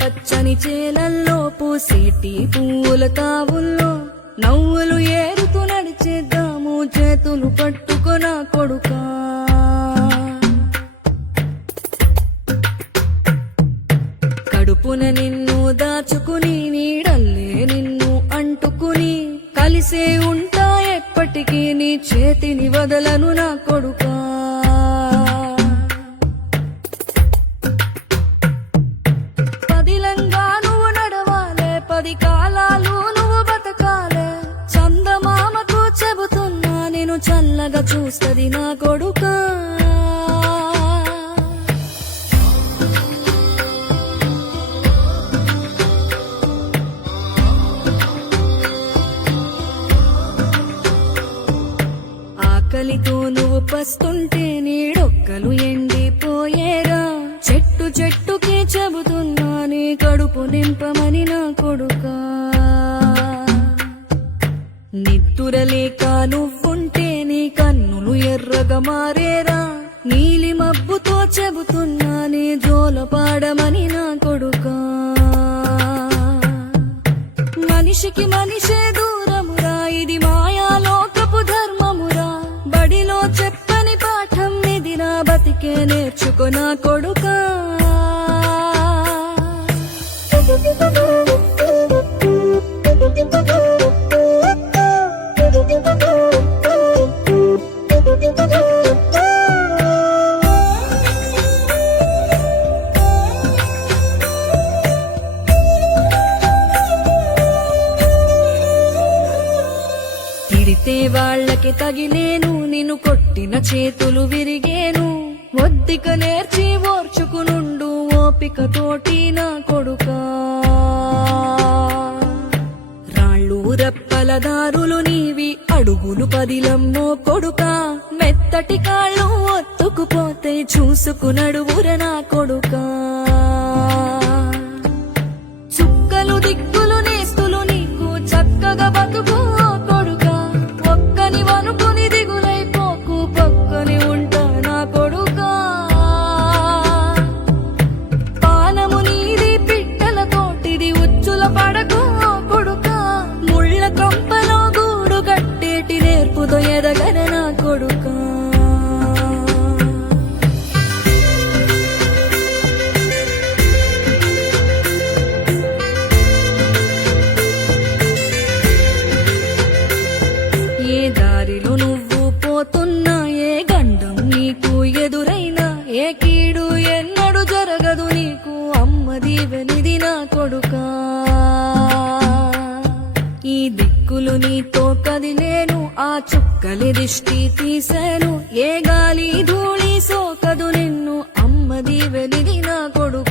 పచ్చని చేలల్లో పూసేటి పూల తావుల్లో నవ్వులు ఏరుతూ నడిచేద్దాము చేతులు పట్టుకొన కొడుకా. కడుపున నిన్ను దాచుకుని నీడల్లే నిన్ను అంటుకుని కలిసే ఉంటా ఎప్పటికీ నీ చేతిని వదలను నా కొడుకా. పదిలంగా నువ్వు నడవాలే, 10 కాలాలు నువ్వు బతకాలే. చందమామకు చెబుతున్నా నేను చల్లగా చూస్తది నా కొడుకా. ఆకలితో నువ్వు పస్తుంటే నీడొక్కలు ఎండిపోయేరా. చెట్టు చెట్టుకి చెబుతున్నా నీ కడుపు నింపమని నా కొడుకా. నిద్దురలేక నువ్వుంటే నీ కన్నులు ఎర్రగా మారేరా. నీలి మబ్బుతో చెబుతున్నా నీ జోల పాడమని నా కొడుకా. మనిషికి మనిషే దూరమురా, ఇది మాయాలోకపు ధర్మమురా. బడిలో చెప్పని పాఠం ఇది నా బతికే నేర్చుకో నా కొడుకా. తిడితే వాళ్ళకి తగిలేను, నిన్ను కొట్టిన చేతులు విరిగేను. ఒద్దిక నేర్చి ఓర్చుకునుండు ఓపిక తోటి నా కొడుకా. రాళ్ళు రప్పల దారులు నీవి, అడుగులు పదిలమ్మో కొడుకా. మెత్తటి కాళ్ళు ఒత్తుకుపోతే చూసుకునడువుర నా కొడుకా. చుక్కలు దిక్కులు నేస్తులు నీకు చక్కగా బతుకు కొడుకా. ఒక్కని వనుకుని దిగులైపోకు, పక్కని ఉంటా నా కొడుకా. పానము నీది పిట్టల తోటిది, ఉచ్చుల పడకు కొడుకా. ముళ్ళ కంపలో గూడు కట్టేటి నేర్పుతో ఎదగన నా కొడుకా. ఏ దారిలో నువ్వు పోతున్నా, ఏ గండం నీకు ఎదురైనా, ఏ కీడు ఎన్నడు జరగదు నీకు అమ్మ దీవెనిది నా కొడుకా. ఈ దిక్కులు నీతో కదిలేను, ఆ చుక్కలి దిష్టి తీశాను. ఏ గాలి ధూళి సోకదు నిన్ను అమ్మ దీవెనిది నా కొడుకా.